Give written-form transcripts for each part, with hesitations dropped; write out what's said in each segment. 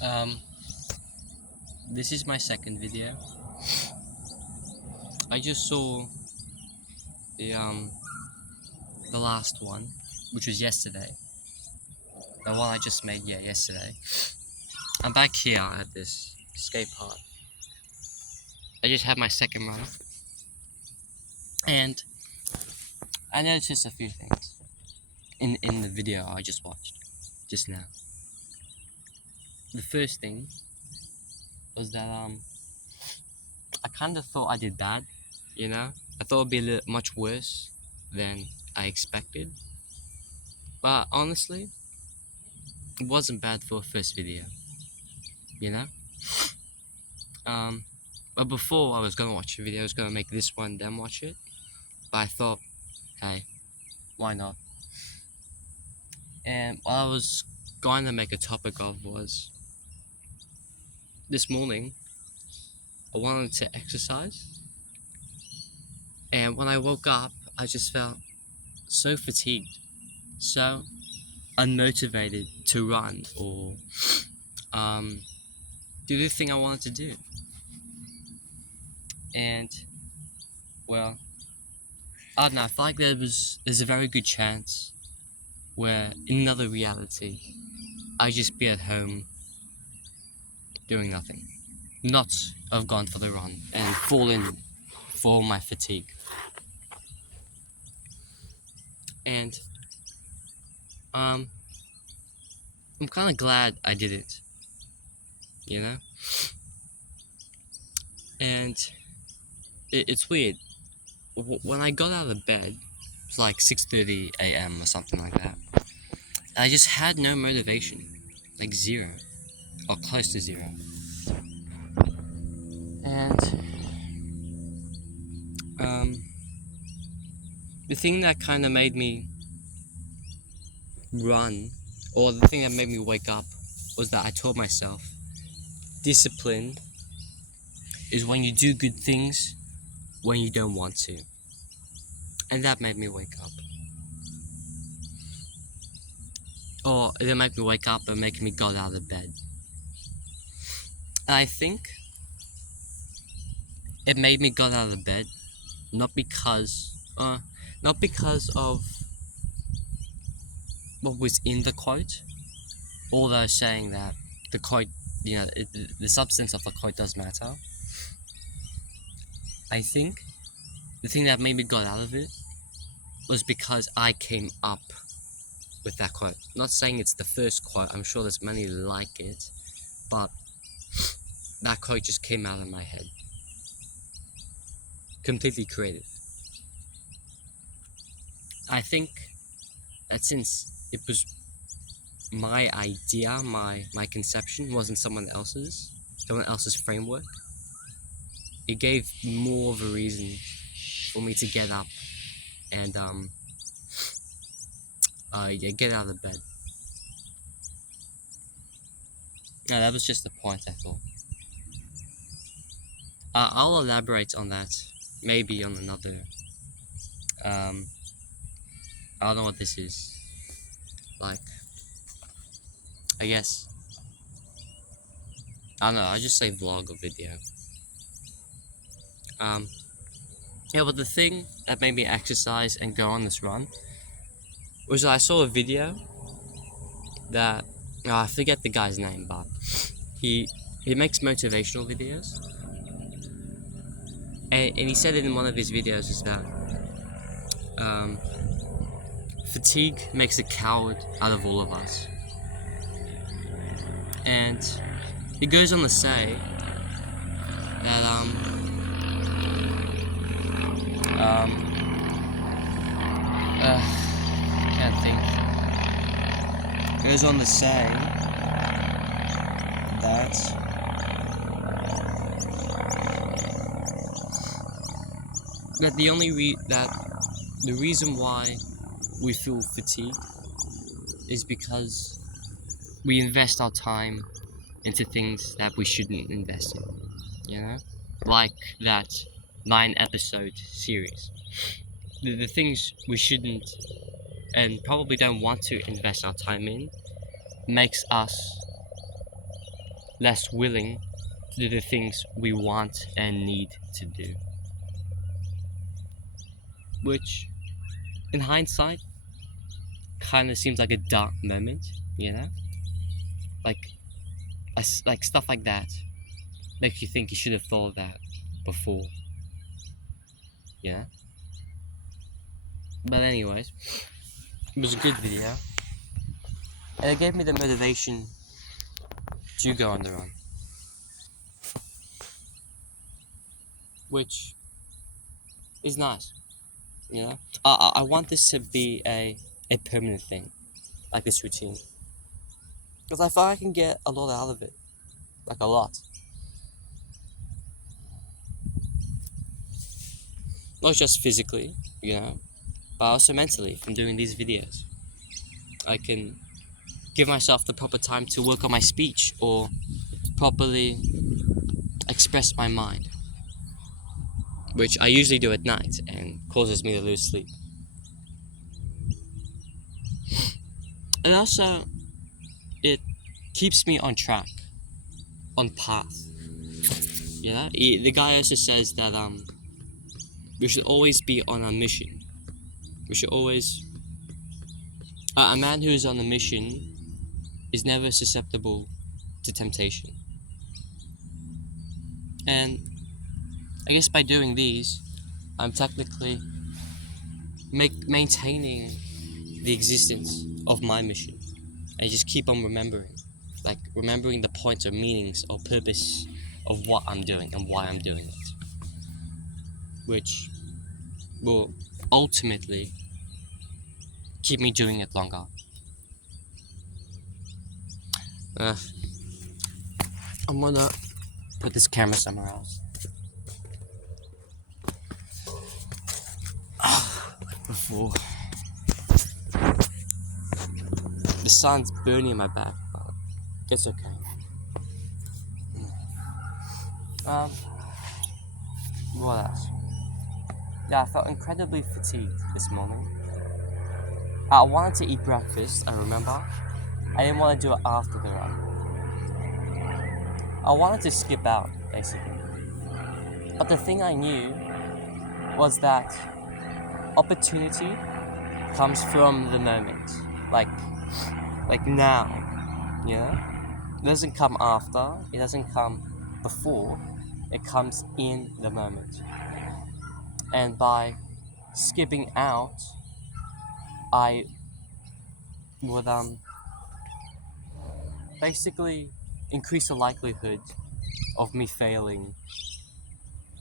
Um, this is my second video. I just saw the the last one, which was yesterday. The one I just made, yesterday. I'm back here at this skate park. I just had my second run, and I noticed a few things in the video I just watched just now. The first thing was that I kind of thought I did bad, you know. I thought it'd be much worse than I expected, but honestly, it wasn't bad for a first video, you know. But before I was gonna watch the video, I was gonna make this one, then watch it. But I thought, hey, why not? And what I was going to make a topic of was this morning I wanted to exercise, and when I woke up, I just felt so fatigued, so unmotivated to run or do the thing I wanted to do. And well, I don't know, I feel like there's a very good chance where in another reality I'd just be at home doing nothing, not have gone for the run and fallen for my fatigue. And I'm kind of glad I did it, you know. And it's weird. When I got out of bed, it's like 6:30 a.m. or something like that. I just had no motivation, like zero, or close to zero. And the thing that kind of made me run, or the thing that made me wake up, was that I told myself, discipline is when you do good things when you don't want to. And that made me wake up. Or it didn't make me wake up, but making me got out of bed. And I think it made me got out of bed not because of what was in the quote, although saying that the quote, the substance of the quote does matter. I think the thing that made me got out of it was because I came up with that quote. Not saying it's the first quote, I'm sure there's many like it, but that quote just came out of my head. Completely creative. I think that since it was my idea, my conception, wasn't someone else's framework, it gave more of a reason for me to get up and get out of bed. No, that was just the point I thought. I'll elaborate on that maybe on another. I don't know what this is. Like, I guess. I don't know. I just say vlog or video. But the thing that made me exercise and go on this run was I saw a video that I forget the guy's name, but he makes motivational videos, and he said it in one of his videos is that fatigue makes a coward out of all of us, and he goes on to say that can't think. Goes on to say that the reason why we feel fatigued is because we invest our time into things that we shouldn't invest in, you know, like that 9-episode series. The things we shouldn't and probably don't want to invest our time in makes us less willing to do the things we want and need to do. Which, in hindsight, kind of seems like a dark moment, you know? Like, like stuff like that makes you think you should have thought of that before, you know? But anyways, it was a good video, and it gave me the motivation to go on the run, which is nice, you know? I want this to be a permanent thing, like this routine, because I feel I can get a lot out of it, like a lot. Not just physically, you know, but also mentally from doing these videos. I can give myself the proper time to work on my speech or properly express my mind, which I usually do at night and causes me to lose sleep. And also, it keeps me on track, on path. You know, the guy also says that we should always be on a mission. We should always. A man who is on a mission is never susceptible to temptation. And I guess by doing these, I'm technically maintaining the existence of my mission. I just keep on remembering, like remembering the points or meanings or purpose of what I'm doing and why I'm doing it, which will ultimately keep me doing it longer. I'm gonna put this camera somewhere else. Like before. The sun's burning my back, but it's okay. What else? Yeah, I felt incredibly fatigued this morning. I wanted to eat breakfast, I remember. I didn't want to do it after the run. I wanted to skip out, basically. But the thing I knew was that opportunity comes from the moment. Like now, you know? It doesn't come after, it doesn't come before, it comes in the moment. And by skipping out, I would basically increase the likelihood of me failing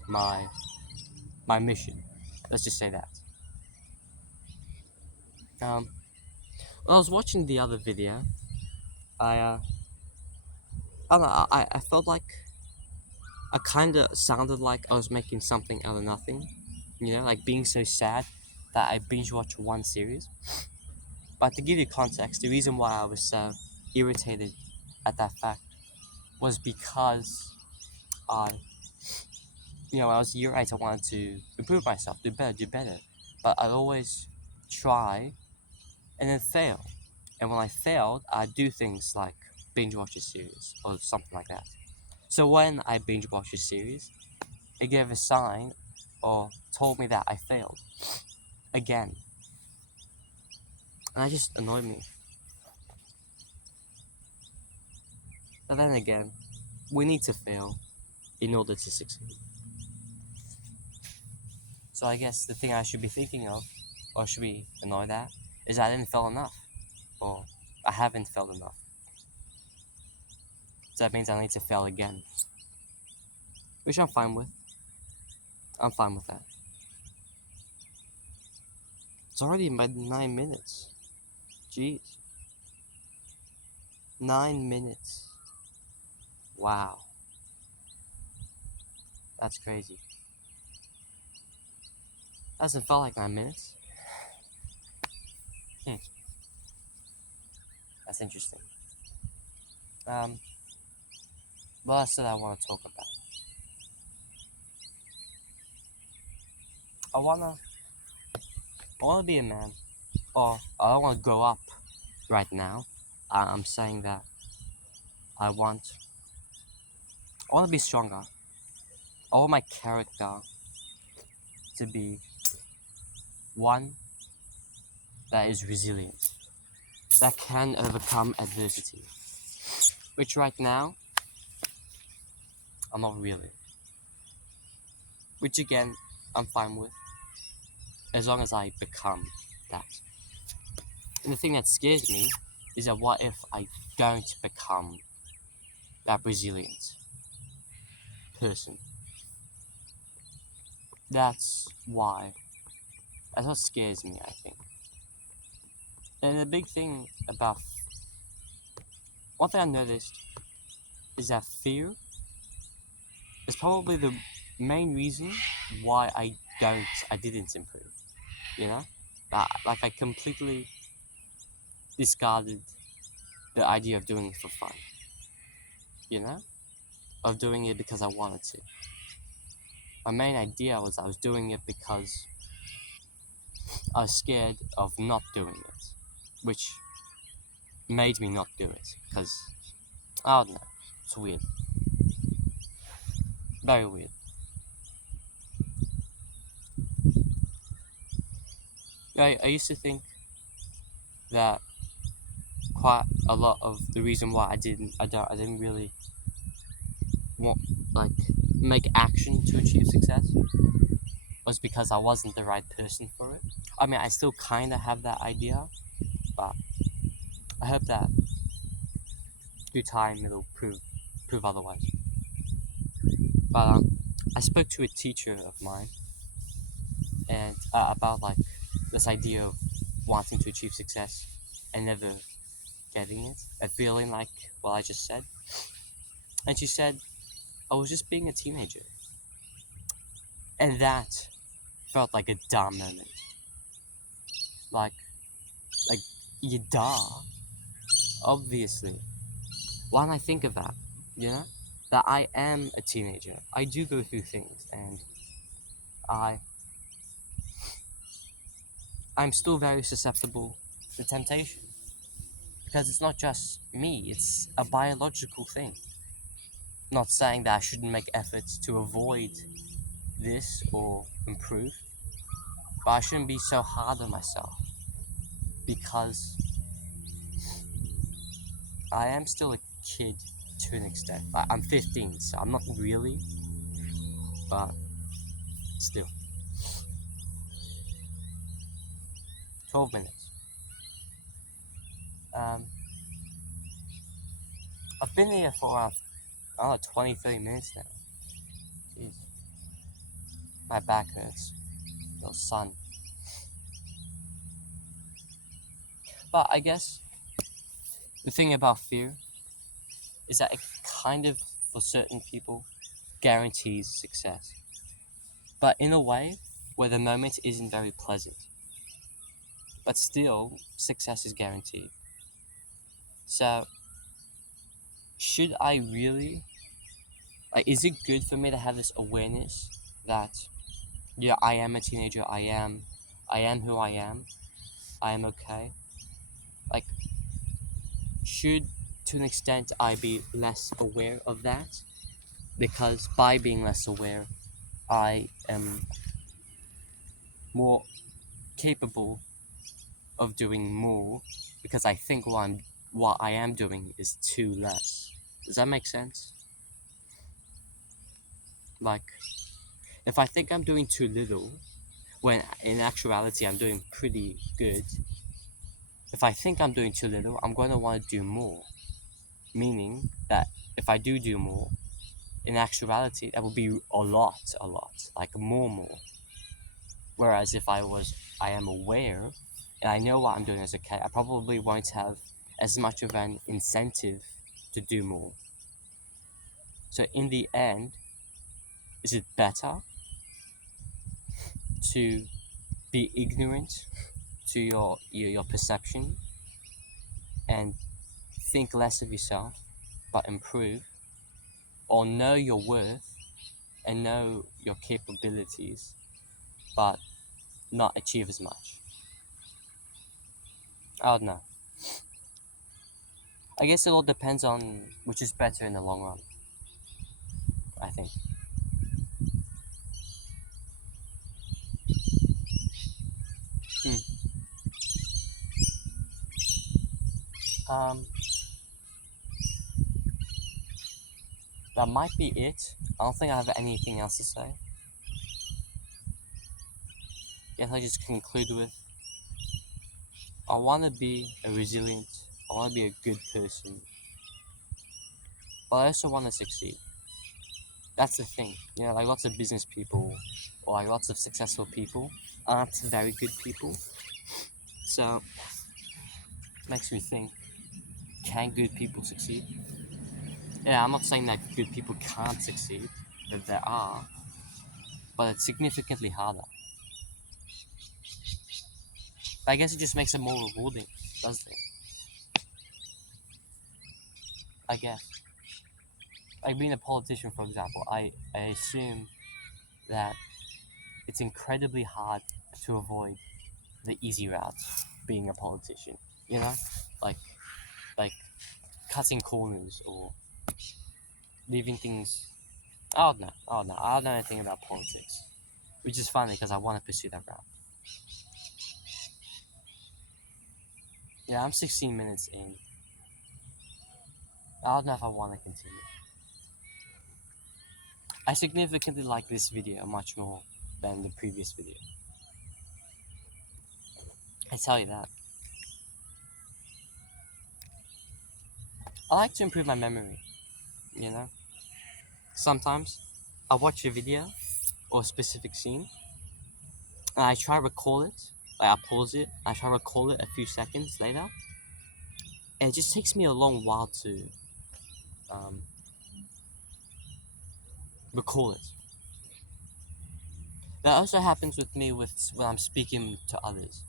my mission. Let's just say that. When I was watching the other video, I don't know, I felt like I kind of sounded like I was making something out of nothing, you know, like being so sad that I binge watched one series. But to give you context, the reason why I was so irritated at that fact was because I, when I was year 8, I wanted to improve myself, do better. But I always try and then fail. And when I failed, I do things like binge watch a series or something like that. So when I binge watched a series, it gave a sign or told me that I failed again. And that just annoyed me. But then again, we need to fail in order to succeed. So I guess the thing I should be thinking of, or should be annoyed at, is I didn't fail enough. Or I haven't failed enough. So that means I need to fail again. Which I'm fine with. I'm fine with that. It's already by 9 minutes. Jeez. 9 minutes. Wow. That's crazy. Doesn't feel like 9 minutes. That's interesting. What else did I want to talk about? I wanna be a man. Or I don't want to grow up right now. I'm saying that I want I want to be stronger. I want my character to be one that is resilient, that can overcome adversity. Which right now, I'm not really. Which again, I'm fine with, as long as I become that. And the thing that scares me is that what if I don't become that resilient person? That's why. That's what scares me, I think. And the big thing about one thing I noticed is that fear is probably the main reason why I didn't improve. You know, like I completely discarded the idea of doing it for fun. You know, of doing it because I wanted to. My main idea was I was doing it because I was scared of not doing it, which made me not do it. Because I don't know, it's weird, very weird. I used to think that quite a lot of the reason why I didn't really want like make action to achieve success was because I wasn't the right person for it. I mean, I still kind of have that idea, but I hope that through time it'll prove otherwise. But I spoke to a teacher of mine and about like this idea of wanting to achieve success and never getting it, and feeling like what I just said. And she said I was just being a teenager, and that felt like a dumb moment. Like, like you duh, obviously. Why don't I think of that? You know, that I am a teenager. I do go through things, and I I'm still very susceptible to temptation because it's not just me; it's a biological thing. Not saying that I shouldn't make efforts to avoid this or improve, but I shouldn't be so hard on myself because I am still a kid to an extent. I'm 15, so I'm not really, but still. 12 minutes. Um, I've been here for I don't know, 20, 30 minutes now. Jeez. My back hurts. The sun. But I guess the thing about fear is that it kind of, for certain people, guarantees success. But in a way where the moment isn't very pleasant. But still, success is guaranteed. So, should I really, like, is it good for me to have this awareness that, yeah, I am a teenager, I am who I am okay? Like, should, to an extent, I be less aware of that? Because by being less aware, I am more capable of doing more because I think what I am doing is too less. Does that make sense? Like, if I think I'm doing too little, when in actuality I'm doing pretty good, if I think I'm doing too little, I'm going to want to do more. Meaning that if I do more, in actuality, that will be a lot, like more. Whereas if I am aware and I know what I'm doing is okay, I probably won't have as much of an incentive to do more. So in the end, is it better to be ignorant to your perception and think less of yourself but improve, or know your worth and know your capabilities but not achieve as much? I don't know. I guess it all depends on which is better in the long run. I think. Hmm. Um, that might be it. I don't think I have anything else to say. Guess I just conclude with I want to be a resilient, I want to be a good person, but I also want to succeed. That's the thing. Like lots of business people or like lots of successful people aren't very good people. So it makes me think, can good people succeed? Yeah, I'm not saying that good people can't succeed, that there are, but it's significantly harder. But I guess it just makes it more rewarding, doesn't it? I guess. Like being a politician, for example, I assume that it's incredibly hard to avoid the easy routes being a politician. You know? Like like cutting corners or leaving things. I don't know. I don't know anything about politics. Which is funny because I want to pursue that route. Yeah, I'm 16 minutes in. I don't know if I want to continue. I significantly like this video much more than the previous video. I tell you that. I like to improve my memory, you know? Sometimes I watch a video or a specific scene and I try to recall it. Like I pause it, I try to recall it a few seconds later, and it just takes me a long while to um, recall it. That also happens with me with when I'm speaking to others.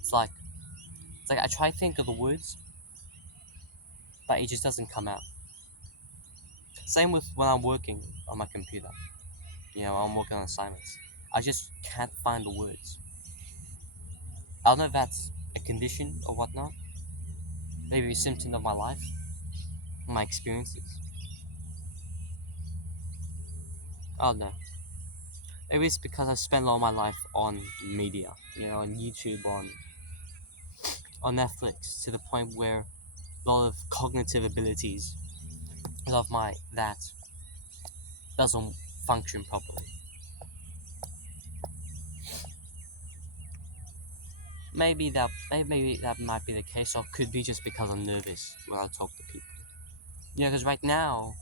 It's like I try to think of the words, but it just doesn't come out. Same with when I'm working on my computer. I'm working on assignments. I just can't find the words. I don't know if that's a condition or whatnot. Maybe a symptom of my life, my experiences. I don't know. Maybe it's because I spent all my life on media, on YouTube, on Netflix, to the point where a lot of cognitive abilities of my that doesn't function properly. Maybe that might be the case, or it could be just because I'm nervous when I talk to people. Because right now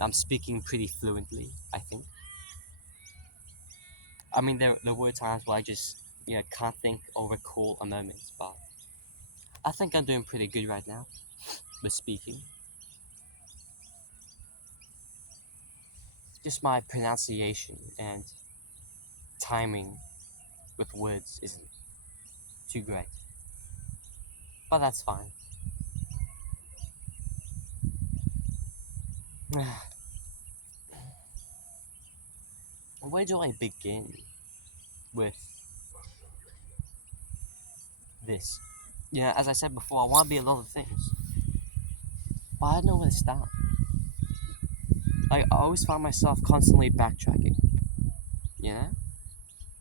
I'm speaking pretty fluently, I think. I mean, there were times where I just can't think or recall a moment, but I think I'm doing pretty good right now with speaking. Just my pronunciation and timing with words isn't too great, but that's fine. Where do I begin with this? As I said before, I want to be a lot of things, but I don't know where to start. Like, I always find myself constantly backtracking.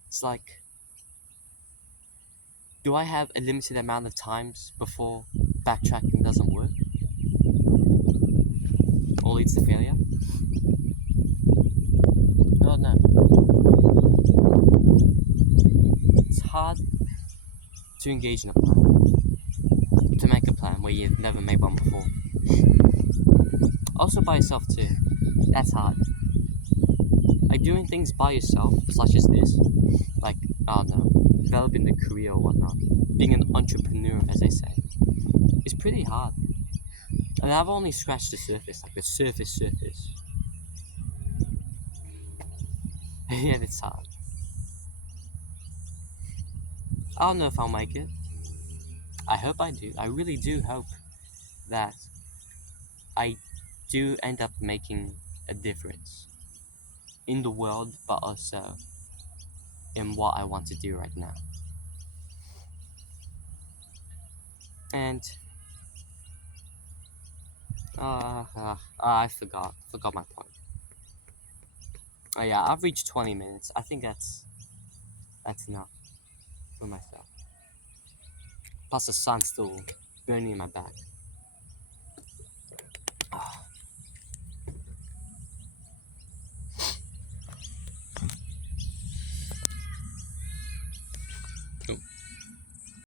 It's like, do I have a limited amount of times before backtracking doesn't work or leads to failure? Oh no. It's hard to engage in a plan, to make a plan where you've never made one before. Also by yourself too. That's hard. Like doing things by yourself, such as this, like, I don't know, developing a career or whatnot, being an entrepreneur, as they say, is pretty hard. And I've only scratched the surface, like the surface. Yeah, it's hard. I don't know if I'll make it. I hope I do. I really do hope that I do end up making a difference in the world, but also in what I want to do right now. And I forgot my point. Oh yeah, I've reached 20 minutes. I think that's enough for myself. Plus the sun's still burning in my back. Ah.